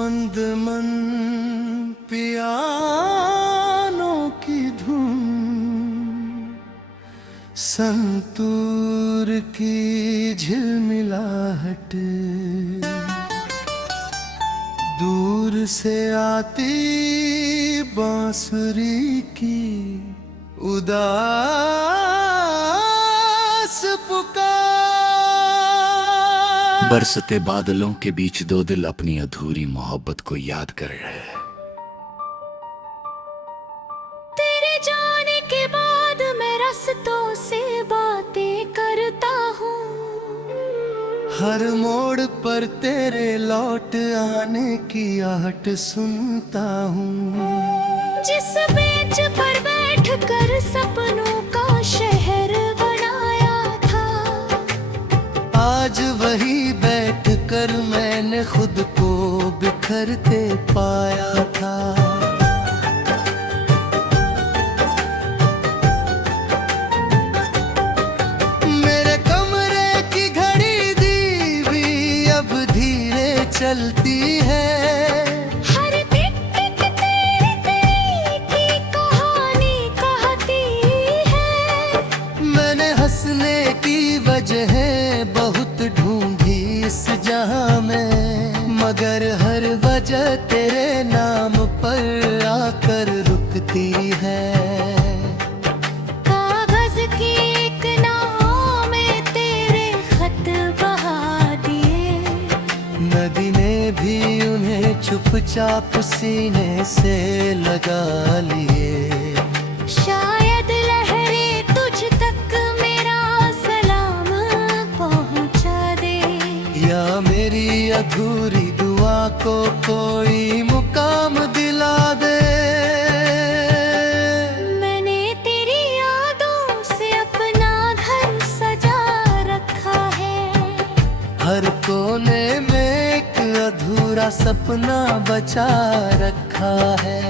मंद मन पियानो की धुन, संतूर की झिलमिलाहट, दूर से आती बांसुरी की उदास पुकार। बरसते बादलों के बीच दो दिल अपनी अधूरी मोहब्बत को याद कर रहे हैं। तेरे जाने के बाद मैं रास्तों से बातें करता हूँ, हर मोड़ पर तेरे लौट आने की आहट सुनता हूँ। जिस बेंच पर बैठकर सपनों का शहर बनाया था, आज वही बैठकर मैंने खुद को बिखरते पाया था। मेरे कमरे की घड़ी दीवी अब धीरे चलती है, हर टिक टिक तेरी तेरी की कहानी कहती है। मैंने हंसने की वजह बहुत ढूंढी इस जहां में, मगर हर वजह तेरे नाम पर आकर रुकती है। कागज की एक नाव में तेरे खत बहा दिए, नदी ने भी उन्हें चुपचाप सीने से लगा लिए। शायद लहरें तुझ तक मेरा सलाम पहुंचा दे, या मेरी अधूरी दुआ को कोई मुकाम दिला दे। मैंने तेरी यादों से अपना घर सजा रखा है, हर कोने में एक अधूरा सपना बचा रखा है।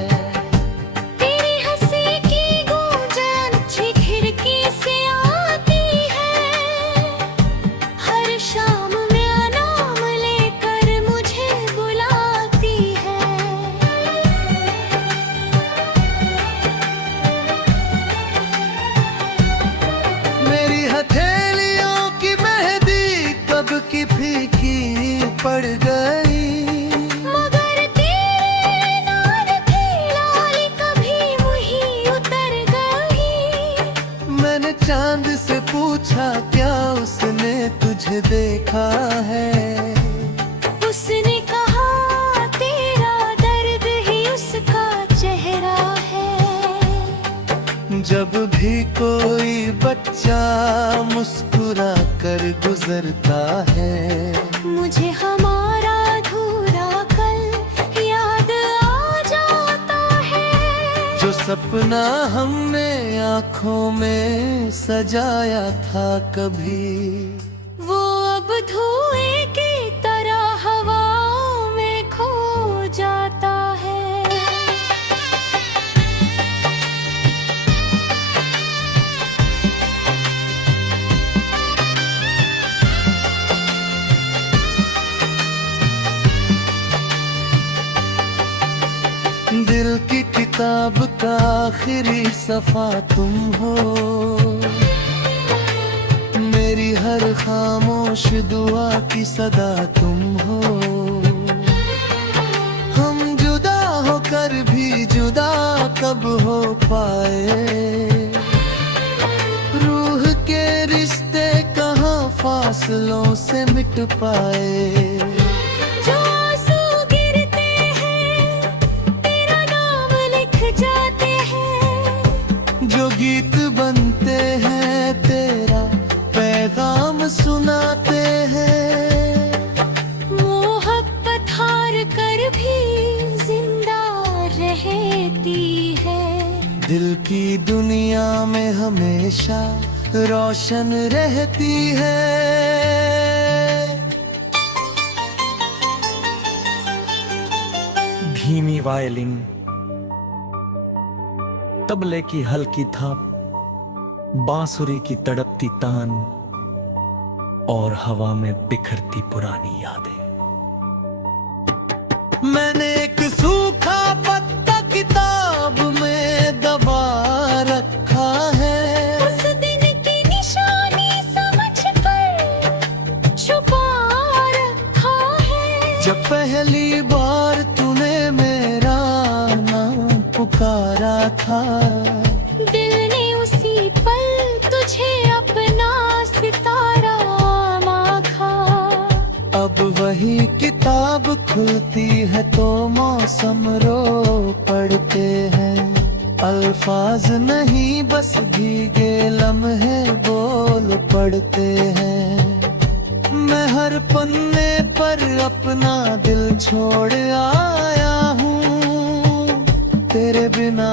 तेरी हंसी की गूंजन अच्छी खिड़की से आती है, हर शाम में नाम लेकर मुझे बुलाती है। मेरी हथेलियों की मेहंदी कब की फीकी पड़ गई, मगर तेरे नाम की लाली कभी वही उतर गई। मैंने चांद से पूछा क्या उसने तुझे देखा है, उसने कहा तेरा दर्द ही उसका चेहरा है। जब भी कोई बच्चा मुस्कुरा कर गुजरता है, मुझे हमारा अधूरा कल याद आ जाता है। जो सपना हमने आँखों में सजाया था कभी, वो अब धुएं की तरह हवाओं में खो जाता है। दिल की किताब का आखिरी सफा तुम हो, मेरी हर खामोश दुआ की सदा तुम हो। हम जुदा होकर भी जुदा कब हो पाए, रूह के रिश्ते कहाँ फासलों से मिट पाए। जो आंसू गिरते हैं तेरा नाम लिख जाते हैं, जो गीत बनते हैं तेरा पैगाम सुनाते हैं। मोहब्बत हार कर भी जिंदा रहती है, दिल की दुनिया में हमेशा रोशन रहती है। धीमी वायलिन, तबले की हल्की थाप, बांसुरी की तड़पती तान और हवा में बिखरती पुरानी यादें। मैं सूखा पत्ता किताब में दबा रखा है। उस दिन की निशानी समझ कर छुपा रखा है। जब पहली बार तूने मेरा नाम पुकारा था, दिल ने उसी पल तुझे अपना सितारा माखा। अब वही किताब खुलती है तो मौसम रो पड़ते हैं। अल्फाज नहीं बस भीगे लम्हे बोल पड़ते हैं। मैं हर पन्ने पर अपना दिल छोड़ आया हूँ। तेरे बिना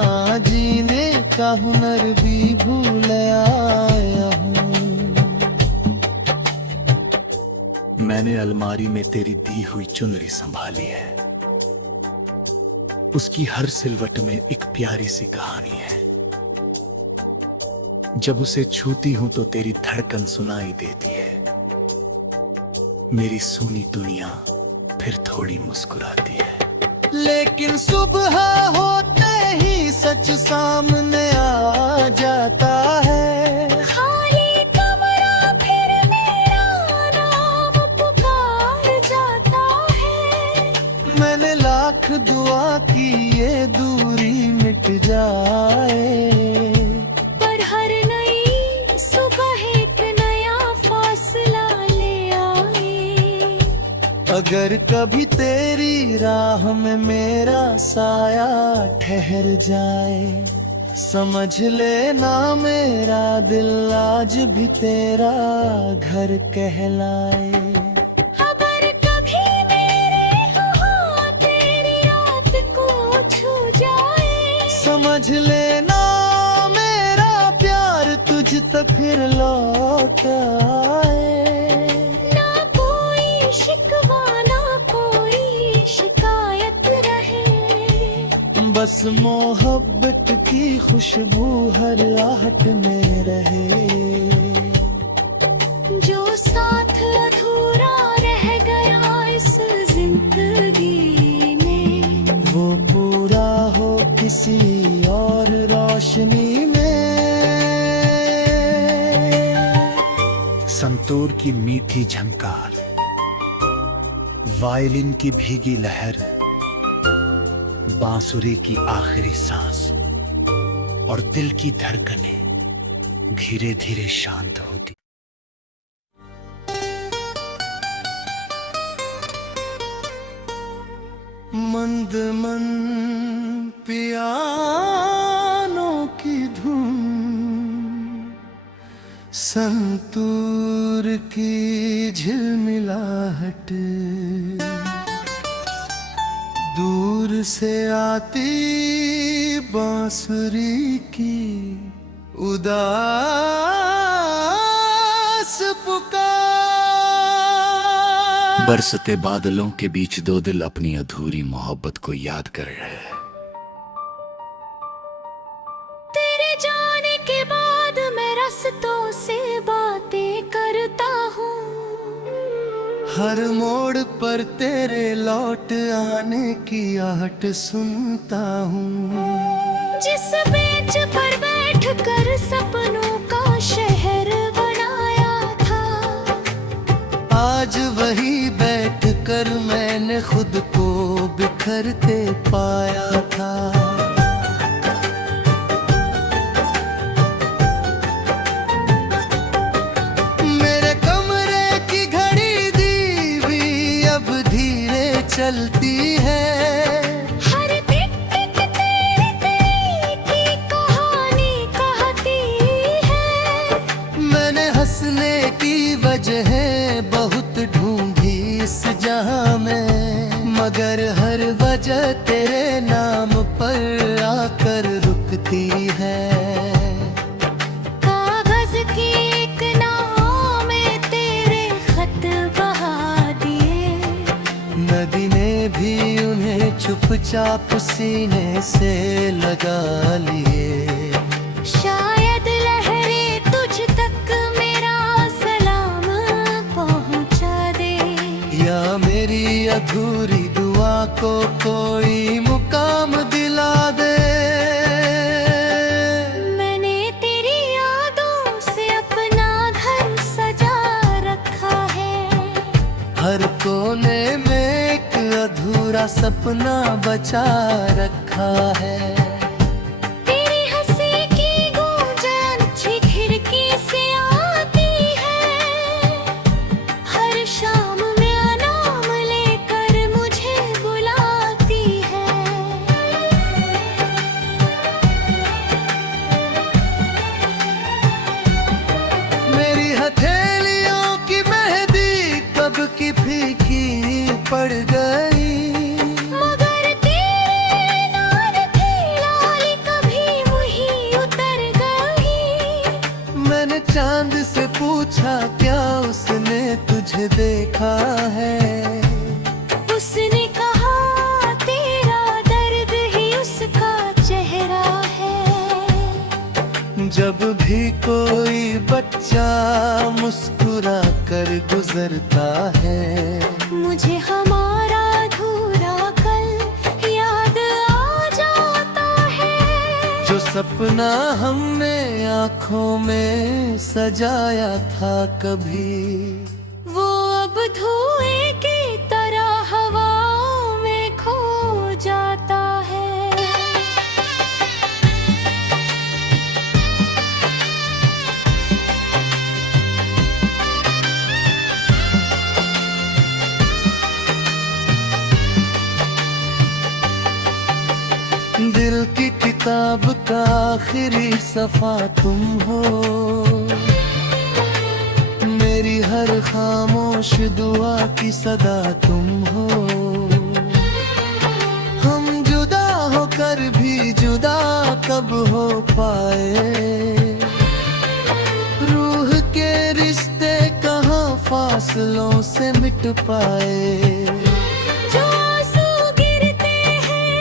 जीने का हुनर भी भूल आया हूँ। मैंने अलमारी में तेरी दी हुई चुनरी संभाली है। उसकी हर सिलवट में एक प्यारी सी कहानी है। जब उसे छूती हूं तो तेरी धड़कन सुनाई देती है। मेरी सूनी दुनिया फिर थोड़ी मुस्कुराती है। लेकिन सुबह होते ही सच सामने आ जाता है। खाली कमरा फिर मेरा नाम पुकार जाता है। मैंने लाख दुआ की ये दूरी मिट जाए। पर हर नई सुबह एक नया फासला ले आए। अगर कभी तेरी राह में मेरा साया ठहर जाए, समझ लेना मेरा दिल आज भी तेरा घर कहलाए। अगर कभी मेरे हाथ तेरी रात को छू जाए, समझ लेना मेरा प्यार तुझ तक फिर लौट आए। ना कोई शिकवा ना कोई शिकायत रहे। बस मोहब्बत की खुशबू हर आहट में रहे। जो साथ अधूरा रह गया इस जिंदगी में, वो पूरा हो किसी और रोशनी में। संतूर की मीठी झंकार, वायलिन की भीगी लहर, बांसुरी की आखिरी सांस और दिल की धड़कनें धीरे धीरे शांत होती। मंद मन पियानो की धुन, संतूर की झिलमिलाहट, दूर से आती बांसुरी की उदास पुकार। बरसते बादलों के बीच दो दिल अपनी अधूरी मोहब्बत को याद कर रहे हैं। तेरे जाने के बाद मैं रस्तों से बातें करता हूँ। हर मोड़ पर तेरे लौट आने की आहट सुनता हूँ। जिस बेंच पर बैठकर सपनों का शहर बनाया था, आज वही बैठकर मैंने खुद को बिखरते पाया था। मेरे कमरे की घड़ी दीवी अब धीरे चलती है। हर टिक टिक तेरी तेरी की कहानी कहती है। मैंने हंसने की वजह बहुत ढूंढी इस जहां में, मगर हर वजह तेरे नाम पर आकर रुकती है। कागज की एक नाव में तेरे खत बहा दिए। नदी ने भी उन्हें चुपचाप सीने से लगा लिए। शायद लहरें तुझ तक मेरा सलाम पहुंचा दे। या मेरी अधूरी दुआ को कोई मुकाम दिला दे। मैंने तेरी यादों से अपना घर सजा रखा है। हर कोने में एक अधूरा सपना बचा रखा है। तेरी हंसी की गूंजन अच्छी खिड़की से आती है। हर शाम मेरा नाम लेकर मुझे बुलाती है। मेरी हथेलियों की मेहंदी कब की फीकी पड़ गई। मगर तेरे नाम की लाली कभी वही उतर गई। मैंने चांद से पूछा क्या उसने तुझे देखा है। उसने कहा तेरा दर्द ही उसका चेहरा है। जब भी कोई बच्चा मुस्कुरा कर गुजरता है, मुझे हमारा अधूरा कल याद आ जाता है। जो सपना हमने आँखों में सजाया था कभी, वो अब धुएं की तरह हवाओं में खो जाता है। दिल की किताब का आखिरी सफा तुम हो। मेरी हर खामोश दुआ की सदा तुम हो। हम जुदा होकर भी जुदा कब हो पाए। रूह के रिश्ते कहाँ फासलों से मिट पाए। जो आंसू गिरते हैं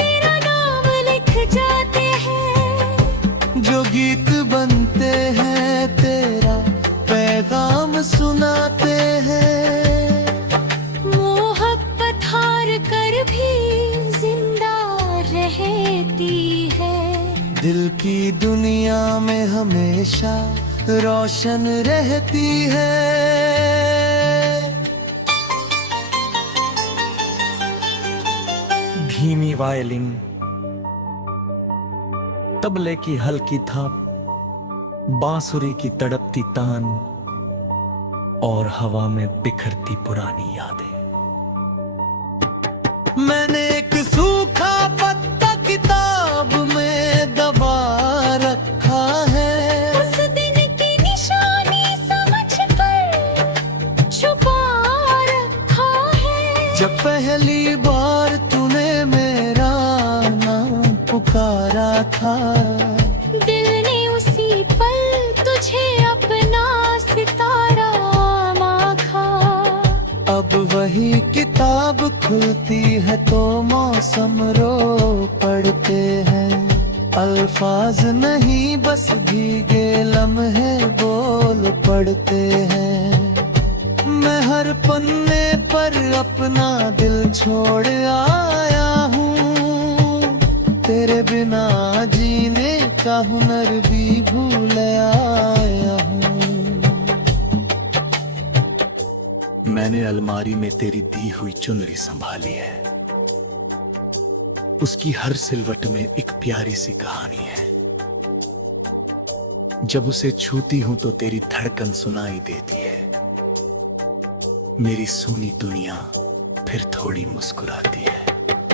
तेरा नाम लिख जाते हैं। जो गीत बनते हैं तेरा पैगाम सुनाते हैं। मोहब्बत हार कर भी जिंदा रहती है। दिल की दुनिया में हमेशा रोशन रहती है। धीमी वायलिन, तबले की हल्की थाप, बांसुरी की तड़पती तान और हवा में बिखरती पुरानी यादें। मैंने एक सूखा पत्ता किताब में दबा रखा है। उस दिन की निशानी समझकर छुपा रखा है। जब पहली बार तूने मेरा नाम पुकारा था, दिल ने उसी पल तुझे अपना सितारा माखा। अब वही किताब खुलती है तो मौसम रो पड़ते हैं। अल्फाज नहीं बस भीगे लम्हे बोल पड़ते हैं। मैं हर पन्ने पर अपना दिल छोड़ आया हूँ। तेरे बिना जीने का हुनर भी भूल आया हूँ। मैंने अलमारी में तेरी दी हुई चुनरी संभाली है। उसकी हर सिलवट में एक प्यारी सी कहानी है। जब उसे छूती हूं तो तेरी धड़कन सुनाई देती है। मेरी सूनी दुनिया फिर थोड़ी मुस्कुराती है।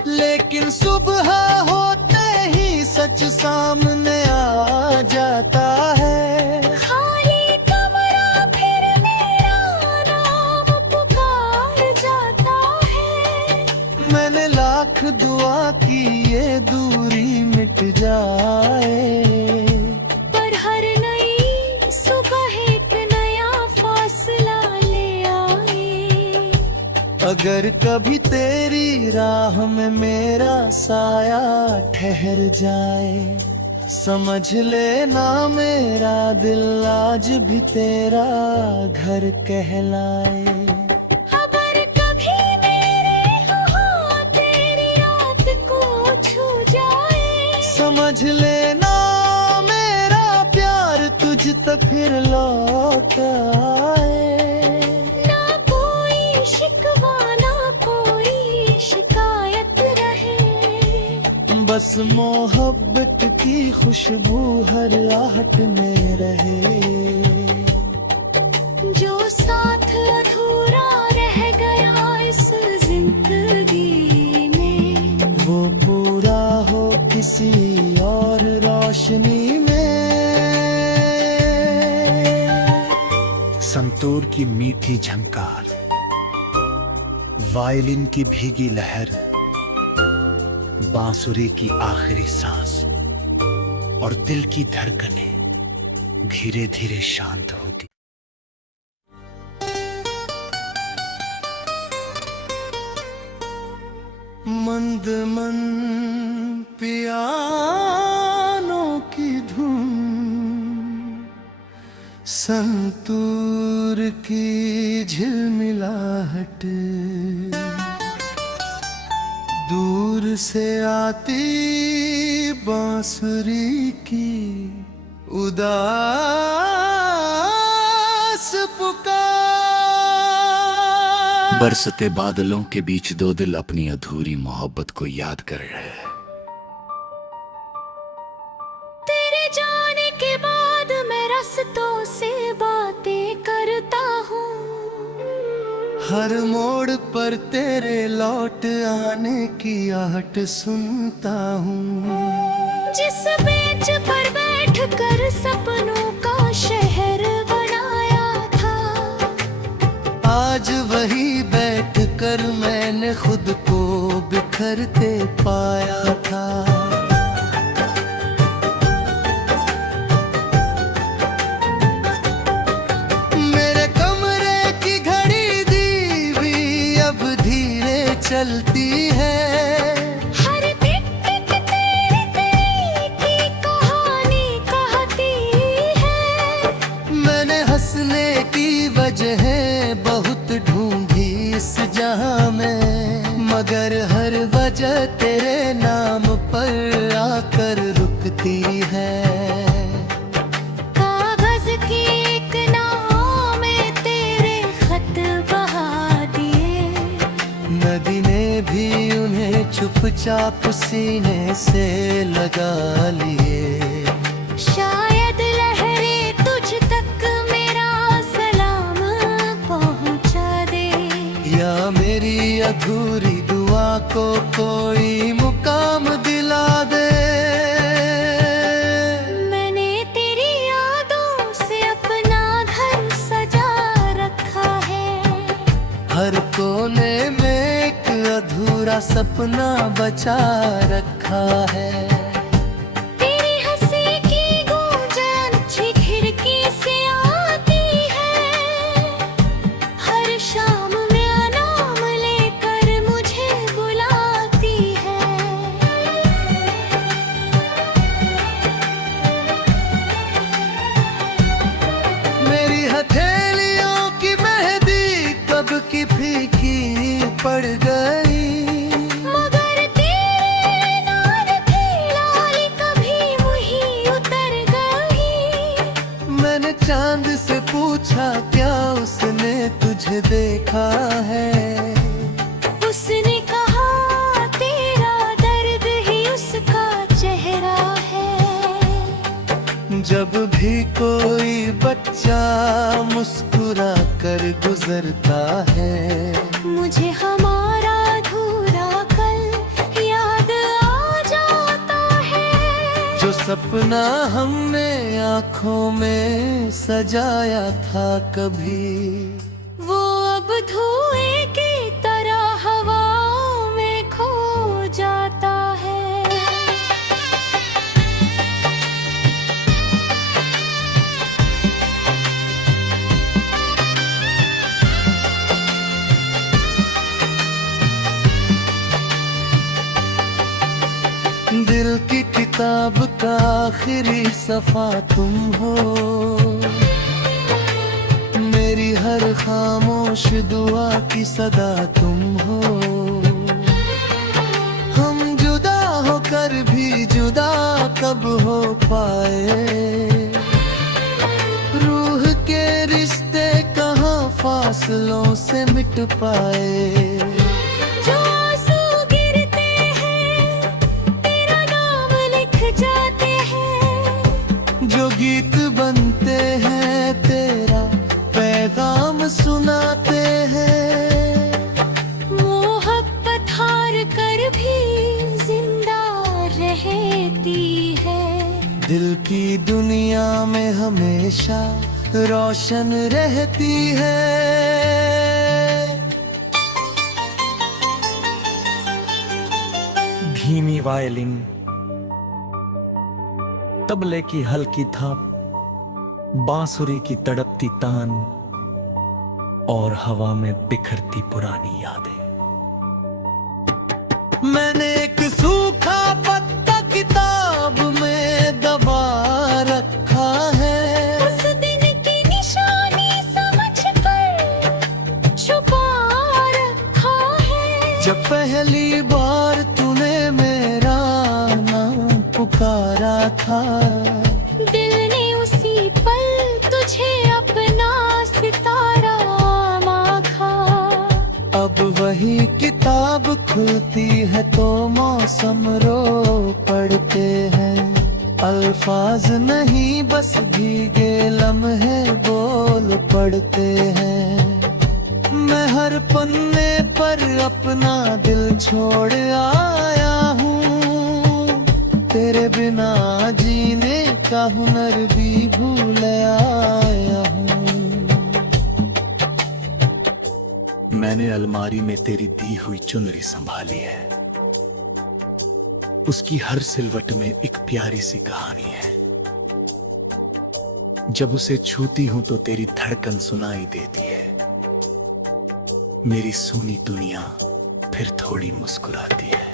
लेकिन सुबह होते ही सच सामने आ जाता है। खाली कमरा फिर मेरा नाम पुकार जाता है। मैंने लाख दुआ की ये दूरी मिट जाए। पर हर नई सुबह एक नया फासला ले आए। अगर कभी तेरी राह में मेरा साया ठहर जाए, समझ लेना मेरा दिल आज भी तेरा घर कहलाए। अगर कभी मेरे हाथ फिर लौट आए। ना कोई शिकवा ना कोई शिकायत रहे, बस मोहब्बत की खुशबू हर आहट में रहे। जो साथ अधूरा रह गया इस जिंदगी में, वो पूरा हो किसी और रोशनी में। संतूर की मीठी झंकार, वायलिन की भीगी लहर, बांसुरी की आखिरी सांस और दिल की धड़कनें धीरे धीरे शांत होती। मंद मन पियानो की धुन, संतूर की झिलमिलाहट, दूर से आती बांसुरी की उदास पुकार। बरसते बादलों के बीच दो दिल अपनी अधूरी मोहब्बत को याद कर रहे हैं। तेरे जाने के बाद मैं रास्तों से बातें करता हूँ। हर मोड़ पर तेरे लौट आने की आहट सुनता हूँ। जिस बेंच पर बैठकर सपनों का शहर बनाया था, आज वही बैठकर मैंने खुद को बिखरते पाया था। मेरे कमरे की घड़ी दीवी अब धीरे चलती है। हर टिक टिक तेरी तेरी की कहानी कहती है। मैंने हंसने की वजह बहुत ढूंढी इस जहां में, मगर हर वजह तेरे नाम पर आकर रुकती है। कागज की एक नाव में तेरे खत बहा दिए, नदी ने भी उन्हें चुपचाप सीने से लगा लिए। शायद लहरें तुझ तक मेरा सलाम पहुंचा दे, या मेरी अधूरी दुआ को कोई मुकाम दिला दे। मैंने तेरी यादों से अपना घर सजा रखा है। हर कोने में एक अधूरा सपना बचा रखा है। तेरी हंसी की गूंजन अच्छी खिड़की से आती है। हर शाम में नाम लेकर मुझे बुलाती है। मेरी हथेलियों की मेहंदी कब की फीकी पड़ गई, मगर तेरे नाम की लाली कभी वही उतर गई। मैंने चांद से पूछा क्या उसने तुझे देखा है। उसने कहा तेरा दर्द ही उसका चेहरा है। जब भी कोई बच्चा मुस्कुरा कर गुजरता है, मुझे हमारा अधूरा कल याद आ जाता है। जो सपना हमने आँखों में सजाया था कभी, वो अब धुएं की तरह हवाओं में खो जाता है। दिल की किताब का आखिरी सफा तुम हो। मेरी हर खामोश दुआ की सदा तुम हो। हम जुदा होकर भी जुदा कब हो पाए, रूह फासलों से मिट पाए। जो आंसू गिरते हैं तेरा नाम लिख जाते हैं, जो गीत बनते हैं तेरा पैगाम सुनाते हैं। मोहब्बत हार कर भी जिंदा रहती है, दिल की दुनिया में हमेशा रोशन रहती है। धीमी वायलिन, तबले की हल्की थाप, बांसुरी की तड़पती तान और हवा में बिखरती पुरानी यादें। मैंने एक सूखा पत्ता किताब में दबा रखा है, उस दिन की निशानी समझकर छुपा रखा है। जब पहली बार तूने मेरा नाम पुकारा था, दिल ने उसी पल तुझे अपना सितारा माखा। अब वही किताब खुलती है तो मौसम रो पड़ते हैं। अल्फाज नहीं बस भीगे लम्हे बोल पड़ते हैं। मैं हर पन्ने पर अपना दिल छोड़ आया हूँ, तेरे बिना जीने का हुनर भी भूल आया हूँ। मैंने अलमारी में तेरी दी हुई चुनरी संभाली है, उसकी हर सिलवट में एक प्यारी सी कहानी है। जब उसे छूती हूं तो तेरी धड़कन सुनाई देती है। मेरी सूनी दुनिया फिर थोड़ी मुस्कुराती है।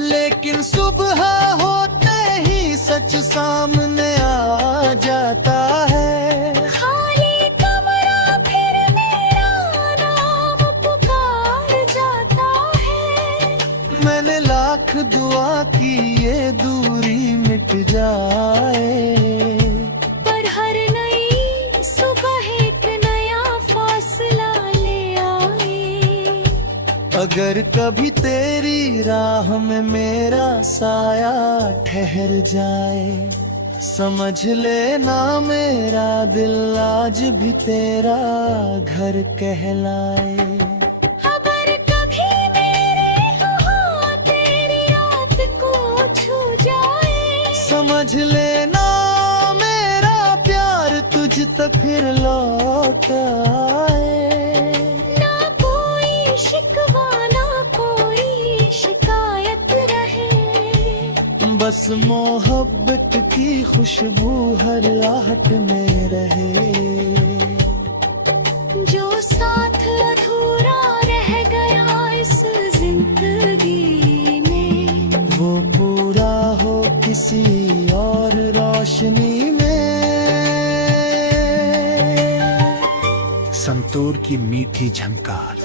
लेकिन सुबह होते ही सच सामने आ जाता है। खाली कमरा फिर मेरा नाम पुकार जाता है। मैंने लाख दुआ की ये दूरी मिट जाए, पर हर नई सुबह एक नया फासला ले आए। अगर कभी तेरी राह में मेरा साया ठहर जाए, समझ लेना मेरा दिल आज भी तेरा घर कहलाए। अगर कभी मेरे लुहा तेरी रात को छू जाए, समझ लेना मेरा प्यार तुझ तक फिर लौट आए। ना कोई शिकवा ना कोई शिकायत रहे, बस मोहब्बत की खुशबू हर आहट में रहे। जो साथ अधूरा रह गया इस जिंदगी में, वो पूरा हो किसी और रोशनी में। संतूर की मीठी झंकार,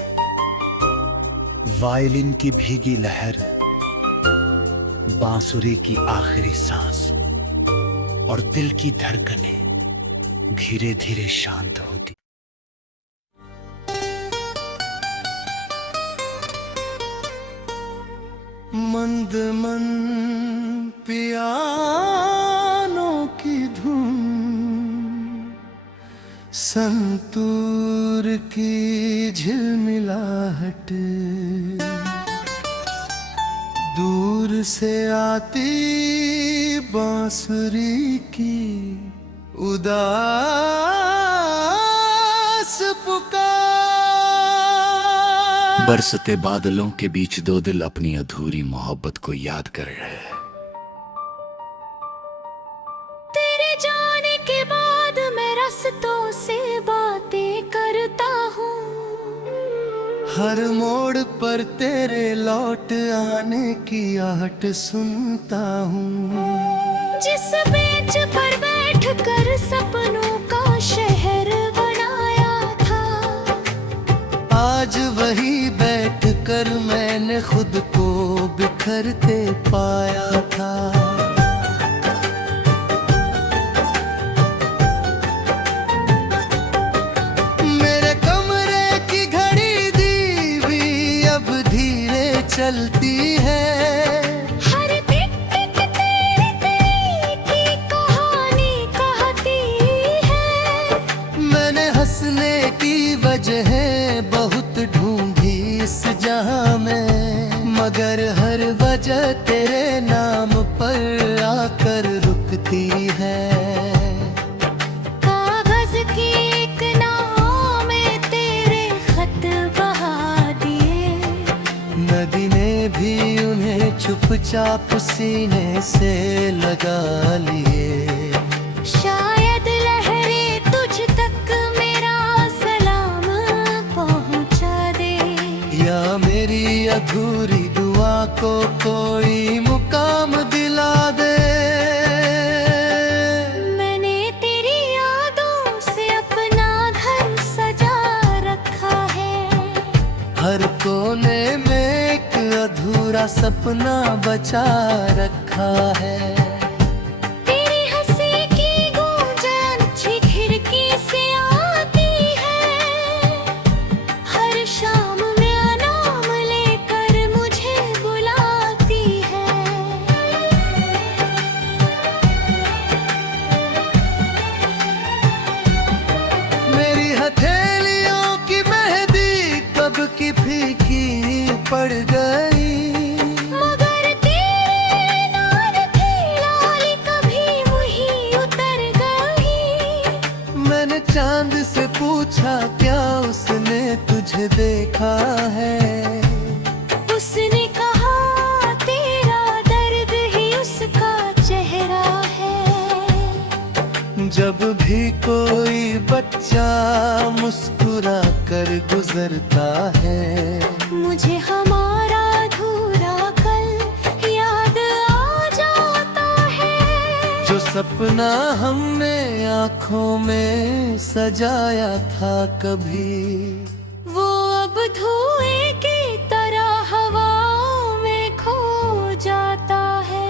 वायलिन की भीगी लहर, बांसुरी की आखिरी सांस और दिल की धड़कनें धीरे धीरे शांत होती। मंद मन पियानो की धुन, संतूर की झिलमिलाहट, दूर से आती बांसुरी की उदास पुकार। बरसते बादलों के बीच दो दिल अपनी अधूरी मोहब्बत को याद कर रहे हैं। तेरे जाने के बाद मैं रास्तों से बातें करता हूँ। हर मोड़ पर तेरे लौट आने की आहट सुनता हूँ। जिस बेंच पर बैठकर सपनों का शहर बनाया था, आज वही बैठकर मैंने खुद को बिखरते पाया था। मेरे कमरे की जीने की वजहें बहुत ढूंढी इस जहां में, मगर हर वजह तेरे नाम पर आकर रुकती है। कागज की एक नाव में तेरे खत बहा दिए, नदी ने भी उन्हें चुपचाप सीने से लगा लिए। शायद लहरें तुझ तक मेरा सलाम पहुंचा दे, या मेरी अधूरी दुआ को कोई मुकाम दिला दे। मैंने तेरी यादों से अपना घर सजा रखा है, हर कोने में एक अधूरा सपना बचा रखा है। तेरी हंसी की गूंजन अच्छी खिड़की से आती है, हर शाम मेरा नाम लेकर मुझे बुलाती है। मेरी हथेलियों की मेहंदी कब की फीकी पड़ गई, मगर तेरे नाम की लाली कभी वही उतर गई। मैंने चांद से पूछा क्या उसने तुझे देखा है, उसने कहा तेरा दर्द ही उसका चेहरा है। जब भी कोई बच्चा मुस्कुरा कर गुजरता है, मुझे हमारा अधूरा कल याद आ जाता है। जो सपना हमने आँखों में सजाया था कभी, वो अब धुएं की तरह हवाओं में खो जाता है।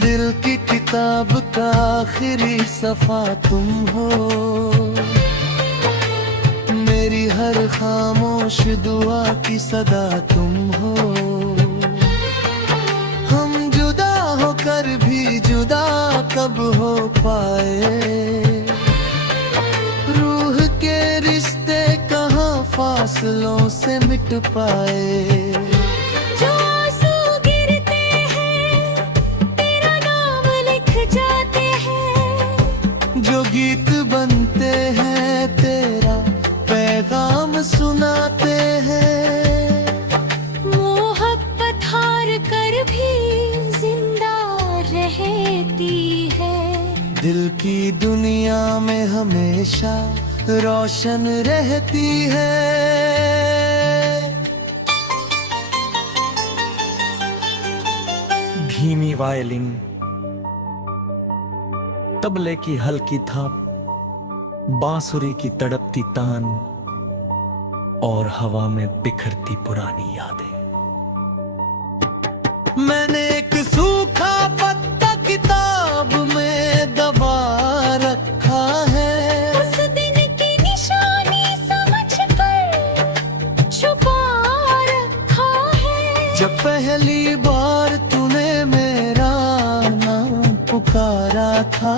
दिल की किताब का आखिरी सफा तुम हो, मेरी हर खामोश दुआ की सदा तुम हो। हम जुदा होकर भी जुदा कब हो पाए, रूह के रिश्ते कहाँ फासलों से मिट पाए। जो आंसू गिरते हैं तेरा नाम लिख जाते हैं, जो गीत बनते हैं तेरा पैगाम सुनाते हैं। मोहब्बत हार कर भी जिंदा रहती है, दिल की दुनिया में हमेशा रोशन रहती है। धीमी वायलिन, तबले की हल्की थाप, बांसुरी की तड़पती तान और हवा में बिखरती पुरानी यादें। मैंने एक सूखा पत्ता किताब में दबा रखा है, उस दिन की निशानी समझकर छुपा रखा है। जब पहली बार तूने मेरा नाम पुकारा था,